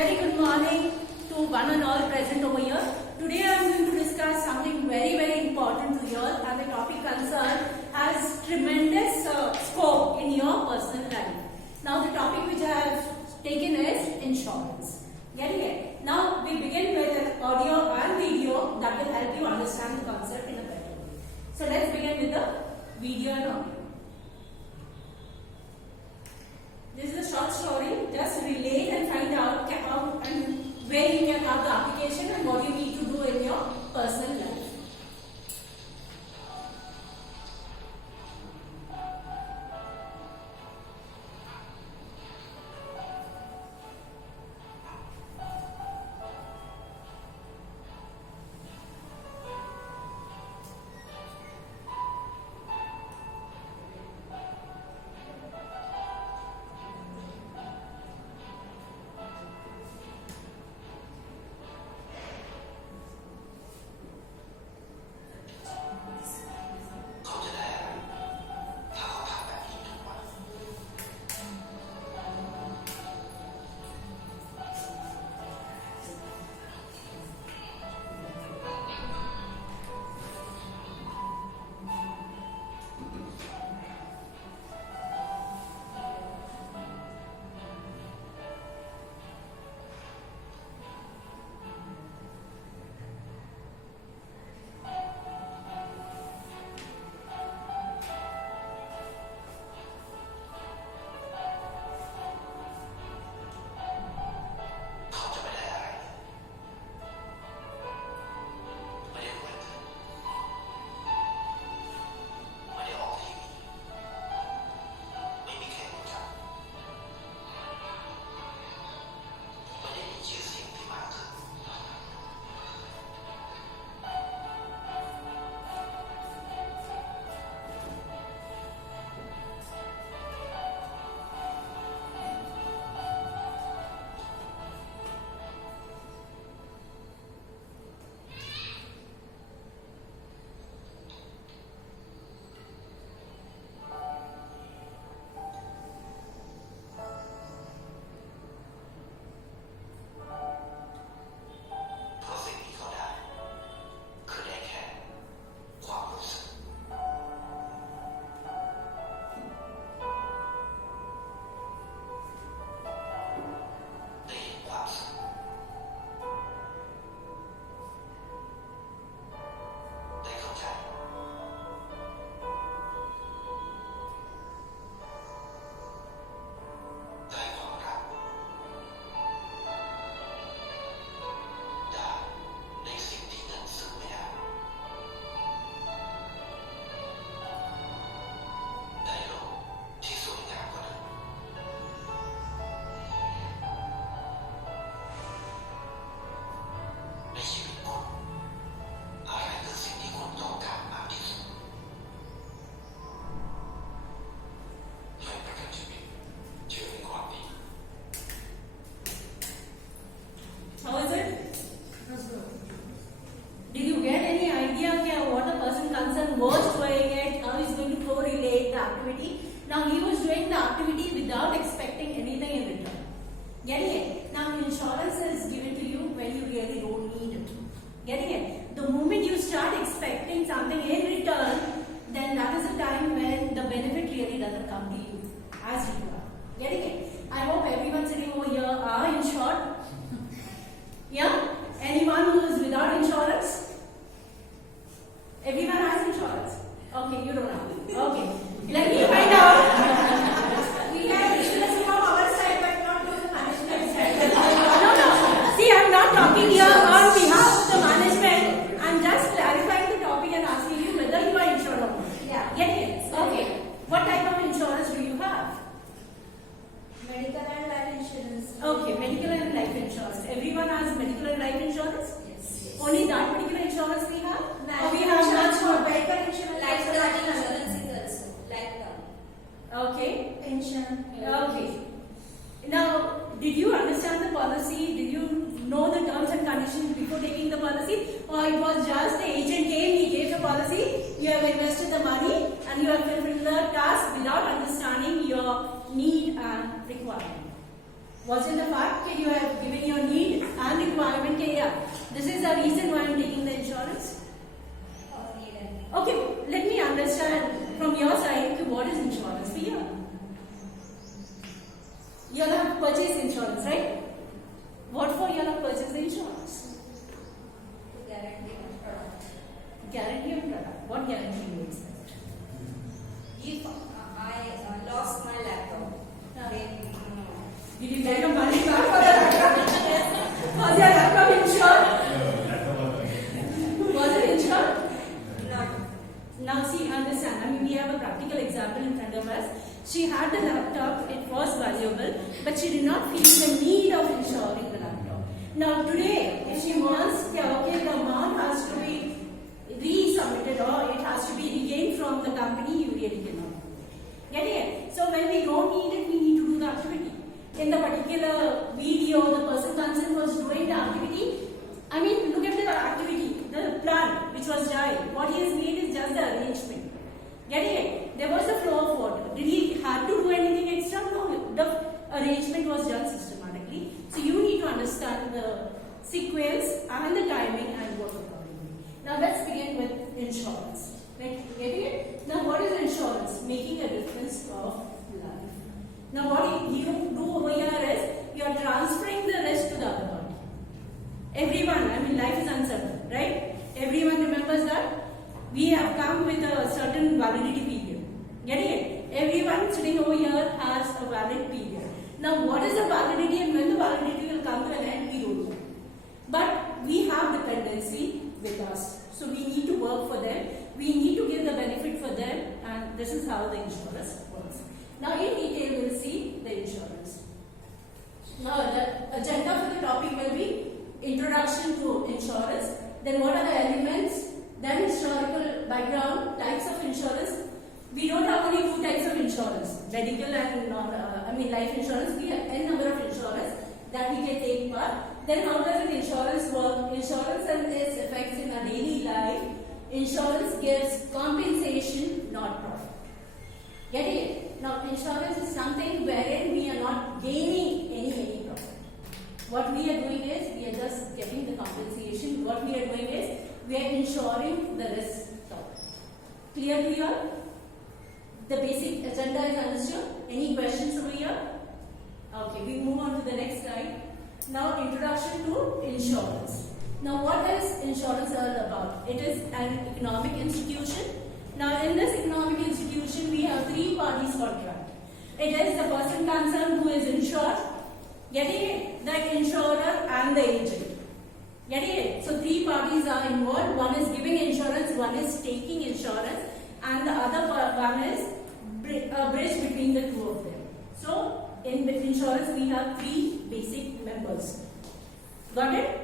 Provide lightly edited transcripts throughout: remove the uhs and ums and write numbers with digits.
Very good morning to one and all present over here. Today I am going to discuss something very important to you all, and the topic concerned has tremendous scope in your personal life. Now the topic which I have taken is insurance. Getting it? Now we begin with an audio and video that will help you understand the concept in a better way. So let's begin with the video and audio. This is a short story. Just relate and find out how and where you can have the application and what you need to do in your personal life. Was doing it, how he's going to correlate the activity. Now he was doing the activity without expecting anything in return. Getting it? Now insurance is given to you when you really don't need it. Getting it? The moment you start expecting something in return, then that is the time when the benefit really doesn't come to you as you are. Getting it? I hope everyone sitting over here are insured. Yeah? Anyone who is without insurance? Everyone has insurance. Okay, you don't have. Okay. Let me find out. We have insurance from our side, but not to the management side. No. See, I'm not talking here on behalf of the management. I'm just clarifying the topic and asking you whether you are insured or not. Yeah. Get it? Okay. What type of insurance do you have? Medical and life insurance. Okay, medical and life insurance. Everyone has medical and life insurance? Yes. Only that particular insurance we have? Life We have much more. medical insurance. Life insurance is also like Okay. pension. Okay. Now, did you understand the policy? Did you know the terms and conditions before taking the policy? Or it was just the agent came, he gave the policy, you have invested the money and you have fulfilled the task without understanding your need and requirement? Was it the fact that you have given your need and requirement? Okay, yeah, this is the reason why I'm taking the insurance. Okay, let me understand from your side, okay, what is insurance for you? You all have purchased insurance, right? What for you all have purchased the insurance? Guarantee on product. Guarantee of product. What guarantee you expect? If I lost my laptop, then Did you get your money back for the laptop? Was your laptop insured? Was it insured? not. Now see, understand. I mean, we have a practical example in front of us. She had the laptop, it was valuable, but she did not feel the need of insuring the laptop. Now today, if she wants, okay, the amount has to be resubmitted or it has to be regained from the company, you really cannot. Get it? So when we don't need it, we need to do the activity. In the particular video, the person concerned was doing the activity. I mean, look at the activity, the plan which was done. What he has made is just the arrangement. Getting it? There was a flow of water. Did he have to do anything extra? No, the arrangement was done systematically. So you need to understand the sequence and the timing and work accordingly. Now let's begin with insurance. Right? Getting it? Now what is insurance? Making a difference of life. Now what you do over here is you are transferring the risk to the other party. Everyone, I mean, life is uncertain, right? Everyone remembers that we have come with a certain validity period. Getting it? Everyone sitting over here has a valid period. Now, what is the validity and when the validity will come to an end, we don't know. But we have dependency with us. So we need to work for them. We need to give the benefit for them, and this is how the insurance works. Now, in detail, we'll see the insurance. Now, the agenda for the topic will be introduction to insurance. Then, what are the elements? Then, historical background, types of insurance. We don't have only two types of insurance, medical and life insurance. We have n number of insurance that we can take part. Then, how does the insurance work? Insurance and its effects in our daily life. Insurance gives compensation, not profit. Getting it? Now, insurance is something wherein we are not gaining any profit. What we are doing is, we are just getting the compensation. What we are doing is, we are insuring the risk. Clear to you all? The basic agenda is understood. Any questions over here? Okay, we move on to the next slide. Now, introduction to insurance. Now, what is insurance all about? It is an economic institution. Now, in this economic institution, we have three parties contract. It is the person concerned who is insured, getting it, the insurer and the agent. Getting it? So, three parties are involved. One is giving insurance, one is taking insurance, and the other one is a bridge between the two of them. So, in insurance, we have three basic members. Got it?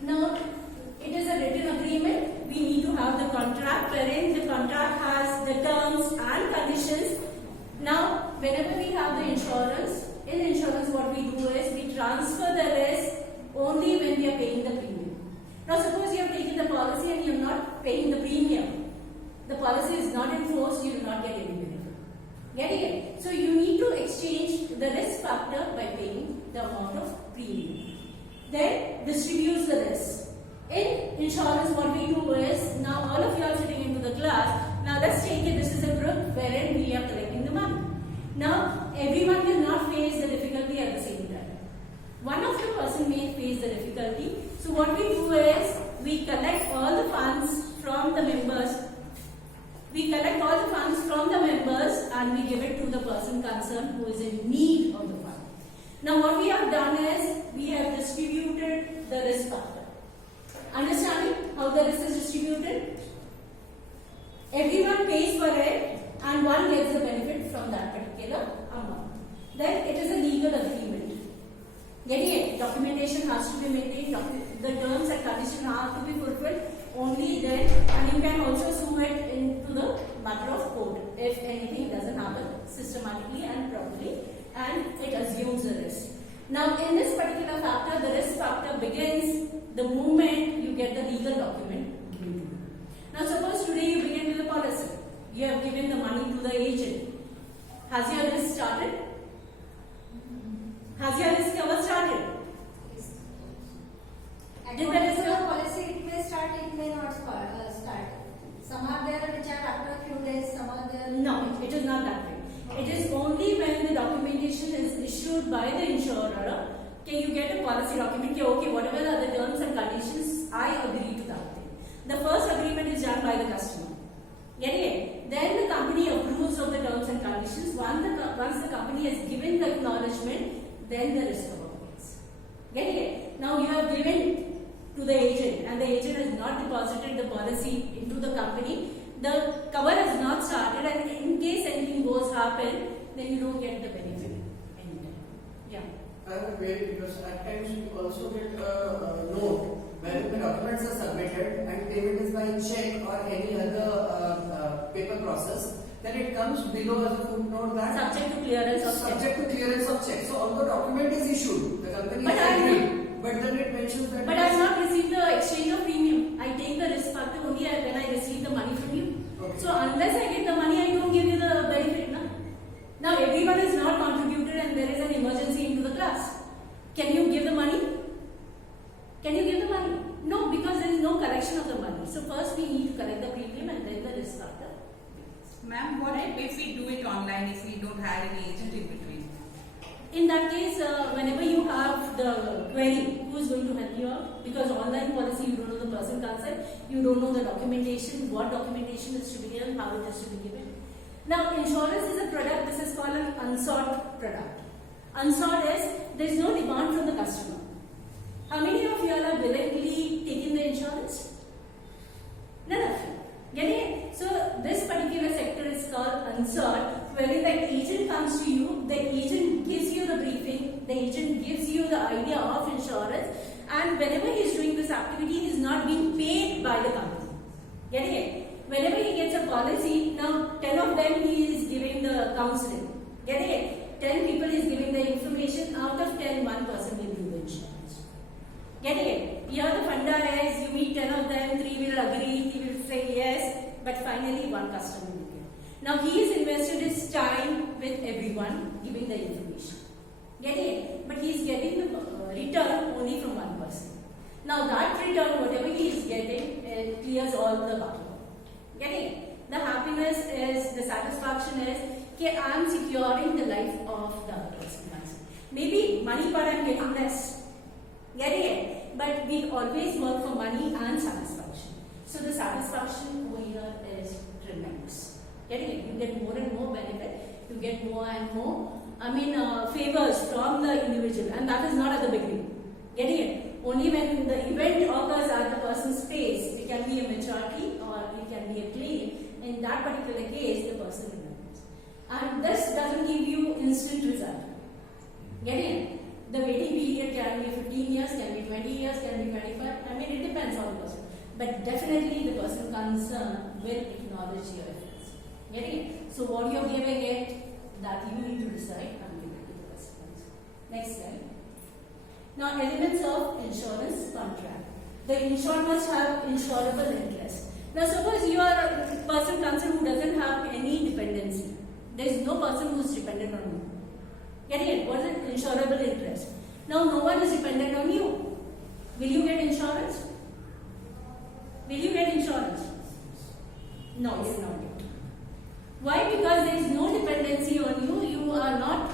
Now, it is a written agreement. We need to have the contract wherein the contract has the terms and conditions. Now, whenever we have the insurance, in insurance what we do is we transfer the risk only when we are paying the premium. Now, suppose you have taken the policy and you are not paying the premium. The policy is not enforced, you will not get any benefit. Getting it? So, you need to exchange the risk factor by paying the amount of premium. Then, distributes the risk. In insurance, what we do is, now all of you are sitting into the class. Now, let's take it, this is a group wherein we are collecting the money. Now, everyone will not face the difficulty at the same time. One of the person may face the difficulty. So, what we do is, we collect all the funds from the members. We collect all the funds from the members and we give it to the person concerned who is in need of the fund. Now, what we have done is, we have distributed the risk factor. Understanding how the risk is distributed? Everyone pays for it and one gets the benefit from that particular amount. Then it is a legal agreement. Getting it? Documentation has to be maintained, the terms and conditions have to be fulfilled. Only then, and you can also sue it into the matter of court if anything doesn't happen systematically and properly, and it assumes the risk. Now, in this particular factor, the risk factor begins the moment you get the legal document given to you. Now, suppose today you begin with a policy. You have given the money to the agent. Has your risk started? Has your risk cover started? According to your policy, it may start, it may not start. Some are there which are after a few days, some are there. No, it is not that way. It is only when the documentation is issued by the insurer, can you get a policy document, okay, whatever are the terms and conditions, I agree to that thing. The first agreement is done by the customer. Getting it? Then the company approves of the terms and conditions. Once the company has given the acknowledgement, then the risk cover begins. Getting it? Now you have given to the agent and the agent has not deposited the policy into the company. The cover has not started, and in case anything goes happen, then you don't get the benefit anytime. Yeah. I have a query because at times you also get a note where the documents are submitted and payment is by check or any other paper process. Then it comes below as a footnote that Subject to clearance of check. subject to clearance of check. So although document is issued, the company But is I agreed, but then it mentions that. But I have not received the exchange of premium. I take the risk factor only when I receive the money from you. Okay. So unless I get the money, I don't give you the benefit. No? Now everyone is not contributed and there is an emergency into the class. Can you give the money? Can you give the money? No, because there is no collection of the money. So first we need to collect the premium and then the risk factor. Ma'am, what if we do it online if we don't have any agent in between? In that case, whenever you have the query, who is going to help you out? Because online policy, you don't know the person concerned, you don't know the documentation, what documentation is to be given, how it is to be given. Now, insurance is a product, this is called an unsought product. Unsought is, there is no demand from the customer. How many of you all are willingly taking the insurance? None of you. Getting it? So, this particular sector is called unsought, wherein the agent comes to you, the agent gives you the briefing, the agent gives you the idea of insurance, and whenever he is doing this activity, he is not being paid by the company. Getting it? Whenever he gets a policy, now 10 of them he is giving the counseling. Getting it? 10 people is giving the information, out of 10, 1 person will do the insurance. Getting it? Here the funda is, you meet 10 of them, 3 will agree, he will say yes, but finally 1 customer will get. Now he is invested his time with everyone giving the information. Getting it? But he is getting the return only from 1 person. Now that return, whatever he is getting, clears all the backlog. Getting it? The happiness is, the satisfaction is, okay, I am securing the life of the other person. Maybe money part I am getting less. Getting it? But we always work for money and satisfaction. So the satisfaction over here is tremendous. Getting it? You get more and more benefit. You get more and more, favors from the individual, and that is not at the beginning. Getting it? Only when the event occurs at the person's face, it can be a maturity or it can be a claim. In that particular case, the person remembers. And this doesn't give you instant result. Getting it? The waiting period can be 15 years, can be 20 years, can be 25. It depends on the person. But definitely the person concerned will acknowledge your efforts. Getting it? So what you're giving it, that you need to decide and give it to the person. Next slide. Now, elements of insurance contract. The insured must have insurable interest. Now, suppose you are a person concerned who doesn't have any dependency. There is no person who is dependent on you. Getting it? What is insurable interest? Now, no one is dependent on you. Will you get insurance? Will you get insurance? No, you will not get. Why? Because there is no dependency on you. You are not,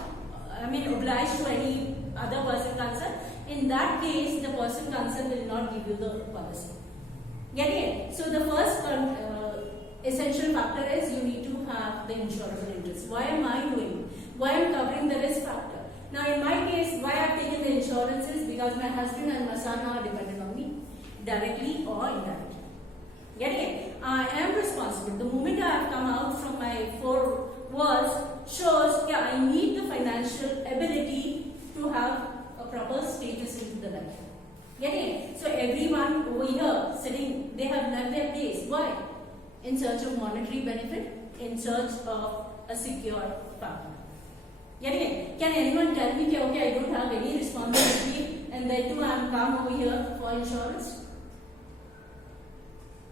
obliged to any other person concerned. In that case, the person concerned will not give you the policy. Getting it? So the first essential factor is you need to have the insurable interest. Why am I doing it? Why am I covering the risk factor? Now in my case, why I have taken the insurance is because my husband and my son are dependent on me, directly or indirectly. Getting it? I am responsible. The moment I have come out from my 4 walls shows that I need the financial ability to have a proper status into the life. Getting it? So everyone over here sitting, they have left their place. Why? In search of monetary benefit, in search of a secure partner. Getting it? Can anyone tell me, okay, I don't have any responsibility and then too I am come over here for insurance?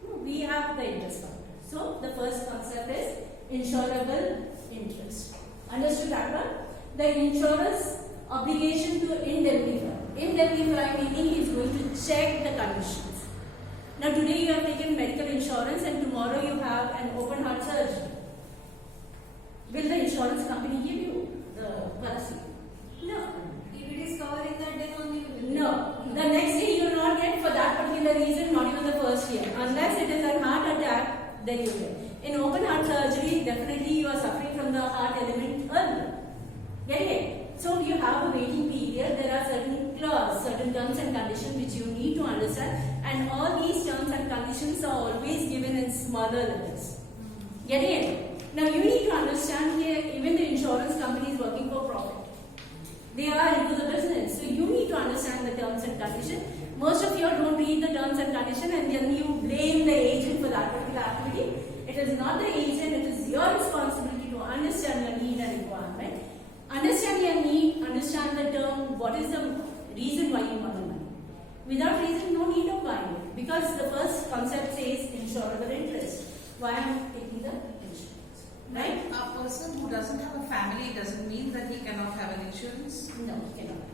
No, we have the interest factor. So the first concept is insurable interest. Understood that one? The insurance obligation to indemnify. Indemnify meaning he is going to check the conditions. Now today you have taken medical insurance and tomorrow you have an open heart surgery. Will the insurance company give you the policy? No. If it is covering that, then only you will. No. The next day you will not get for that particular reason, not even the first year. Unless it is a heart attack, then you will. In open heart surgery, definitely you are suffering from the heart element earlier. Get it? So you have a waiting period. There are certain clauses, certain terms and conditions which you need to understand, and all these terms and conditions are always given in smaller letters. Get it? Now you need to understand here, even the insurance company is working for profit. They are into the business, so you need to understand the terms and conditions. Most of you don't read the terms and conditions, and then you blame the agent for that particular activity. It is not the agent; it is your responsibility to understand your need and requirement. Understand your need, understand the term, what is the reason why you want the money. Without reason, no need of buying it. Because the first concept says insurable interest. Why I am taking the insurance. Right? A person who doesn't have a family doesn't mean that he cannot have an insurance No, cannot.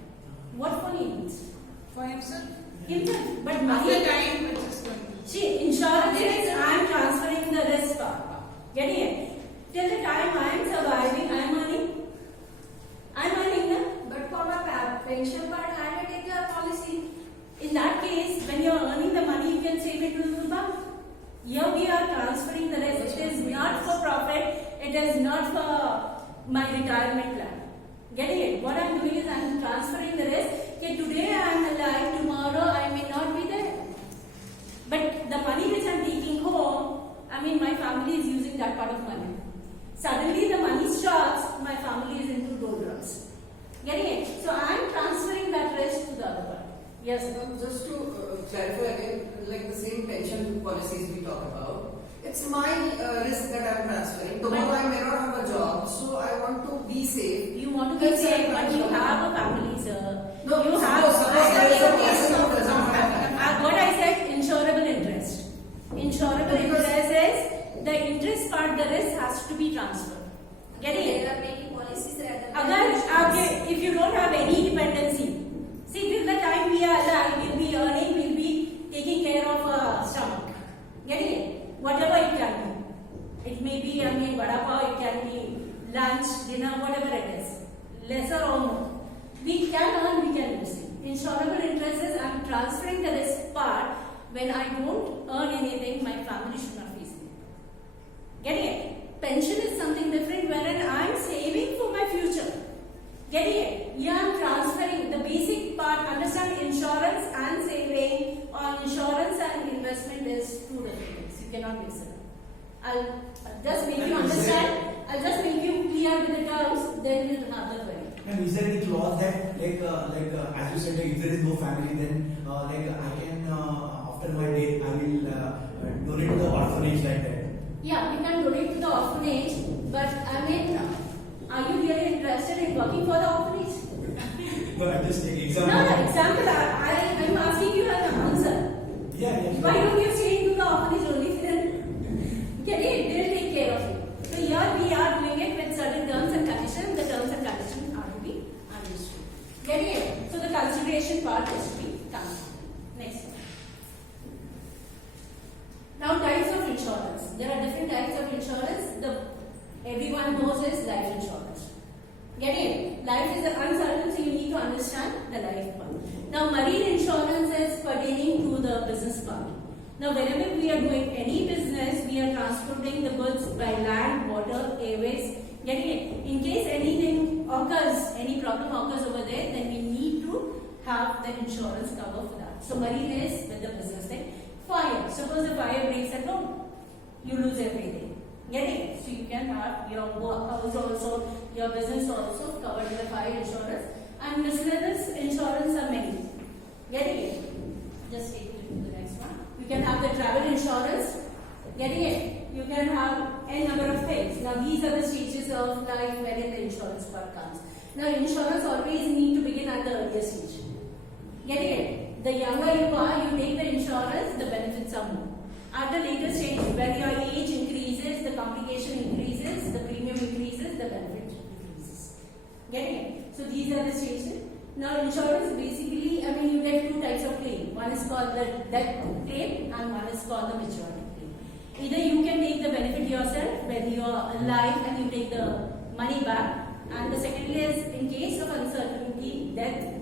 What for needs? for himself. Himself. But After money. time, it's just going to. See, insurance is I am transferring the risk part. Getting it? Till the time I am surviving, I am earning. I am earning na? But for my pension part, I may take a policy. In that case, when you are earning the money, you can save it to the bank. Here we are transferring the risk. It is not for profit. It is not for my retirement plan. Getting it? What I am doing is I am transferring the risk. Okay, today I am alive. Tomorrow I may not be there. But the money which I am taking home, I mean my family is using that part of money. Suddenly the money stops. My family is into doldrums. Getting it? So I am transferring that risk to the other part. Yes. Just to clarify again, like the same pension policies we talk about, it's my risk that I'm transferring. Tomorrow I may not have a job, so I want to be safe. You want to be That's safe, what but I'm you talking have a family, sir. No, you suppose have. there is a person who doesn't have What I said, insurable interest. Insurable interest is the interest part, the risk has to be transferred. Getting it? They are making policies rather than Agar, insurance. okay, if you don't have any dependency, see till the time we are alive, we'll be earning, we'll be taking care of our stomach. Getting it? Whatever it can be. It may be, I mean, vada pav, it can be lunch, dinner, whatever it is. Lesser or more. We can earn, we can lose it. Insurable interest is I'm transferring the risk part. When I don't earn anything, my family should not face it. Getting it? Pension is something different wherein I am saving for my future. Getting it? Yeah, I'm transferring the basic part. Understand insurance and saving or insurance and investment is two different things. You cannot mix it. I'll just make you understand. I'll just make you clear with the terms. Then we'll have the query. And is there any clause that, as you said, like, if there is no family, then I can after my death I will donate to the orphanage like that. Yeah, we can donate to the orphanage, but I mean, are you really interested in working for the orphanage? No, I just take No, example. no, example, I'm asking you an answer. Yeah, yeah. Why don't you stay into the orphanage only then? Get it? They'll take care of you. So here we are doing it with certain terms and conditions. The terms and conditions are to be understood. Get it? So the consideration part is to be done. Next one. Now types of insurance. There are different types of insurance. Everyone knows is life insurance. Get it? Life is uncertain, so you need to understand the life part. Now marine insurance is pertaining to the business part. Now whenever we are doing any business, we are transporting the goods by land, water, airways. Getting it? In case anything occurs, any problem occurs over there, then we need to have the insurance cover for that. So marine is with the business thing. Fire. Suppose the fire breaks at home, you lose everything. Getting it? So you can have your house also, your business also covered with the fire insurance. And miscellaneous insurance are many. Getting it? Just take it to the next one. You can have the travel insurance. Getting it? You can have any number of things. Now these are the stages of life wherein the insurance part comes. Now insurance always need to begin at the earlier stage. Getting it? The younger you are, you take the insurance, the benefits are more. At the later stage, when your age increases, the complication increases, the premium increases, the benefit increases. Getting it? So these these are the stages. Now insurance basically, I mean, you get two types of claim. One is called the death claim and one is called the maturity claim. Either you can take the benefit yourself when you are alive and you take the money back, and the second is in case of uncertainty, death,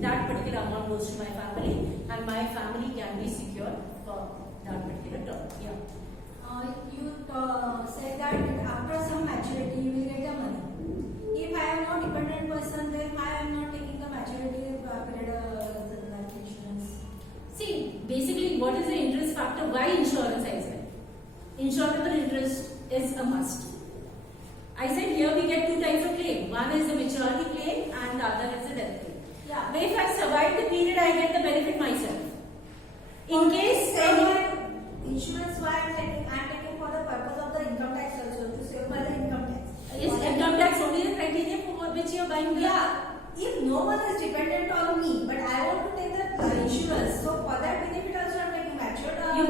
that particular amount goes to my family and my family can be secured for that particular term. Yeah. You said that after some maturity you will get the money. If I am not dependent person, then why I am not taking the maturity period the life insurance? See, basically, what is the interest factor? Why insurance? I said insurable interest is a must. I said here we get two types of claim. One is the maturity claim and the other is the death claim. Yeah. But if I survive the period, I get the benefit myself. In case Insurance why I am taking for the purpose of the income tax also, to save by the income tax. is income tax only the criteria for which you are buying the Yeah. If no one is dependent on me, but I want to take the insurance, so for that benefit also I am taking matured. You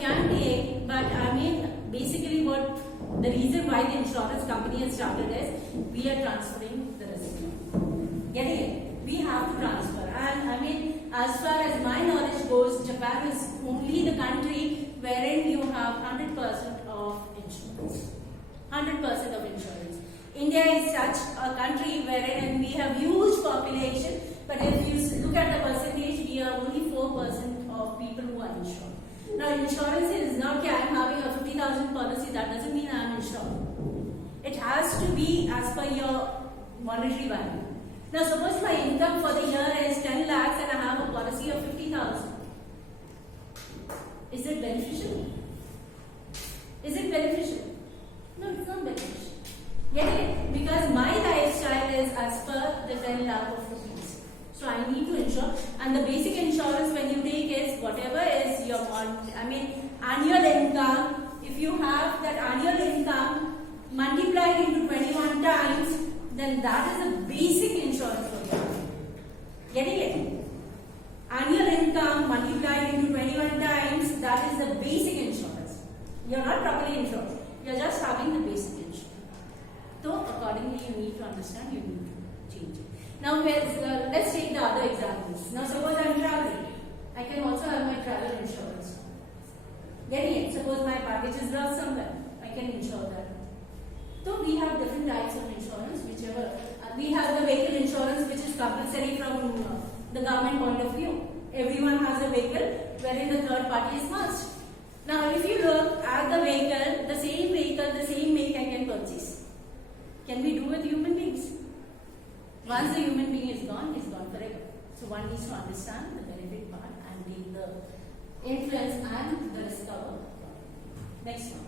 can take, but I mean, basically what the reason why the insurance company has started is we are transferring the risk. Getting it? We have to transfer. And I mean, as far as my knowledge goes, Japan is only the country wherein you have 100% of insurance. 100% of insurance. India is such a country wherein we have huge population, but if you look at the percentage, we are only 4% of people who are insured. Now, insurance is not that I am having a 50,000 policy, that doesn't mean I am insured. It has to be as per your monetary value. Now, suppose my income for the year is 10 lakhs and I have a policy of 50,000. Is it beneficial? Is it beneficial? No, it's not beneficial. Get it? Because my lifestyle is as per the 10 lakh of rupees. So I need to insure, and the basic insurance when you take is whatever is your annual income. If you have that annual income multiplied into 21 times, then that is the basic insurance for you. Getting it? Annual income multiplied into 21 times, that is the basic insurance. You are not properly insured. You are just having the basic insurance. So accordingly, you need to understand. You need to change it. Now, let's take the other examples. Now, suppose I am traveling. I can also have my travel insurance. Getting it? Suppose my package is lost somewhere. I can insure that. So, we have different types of insurance, whichever. We have the vehicle insurance, which is compulsory from the government point of view. Everyone has a vehicle, wherein the third party is must. Now, if you look at the vehicle, the same make I can purchase. Can we do with human beings? Once the human being is gone forever. So one needs to understand the benefit part and take the influence and the risk cover. Next one.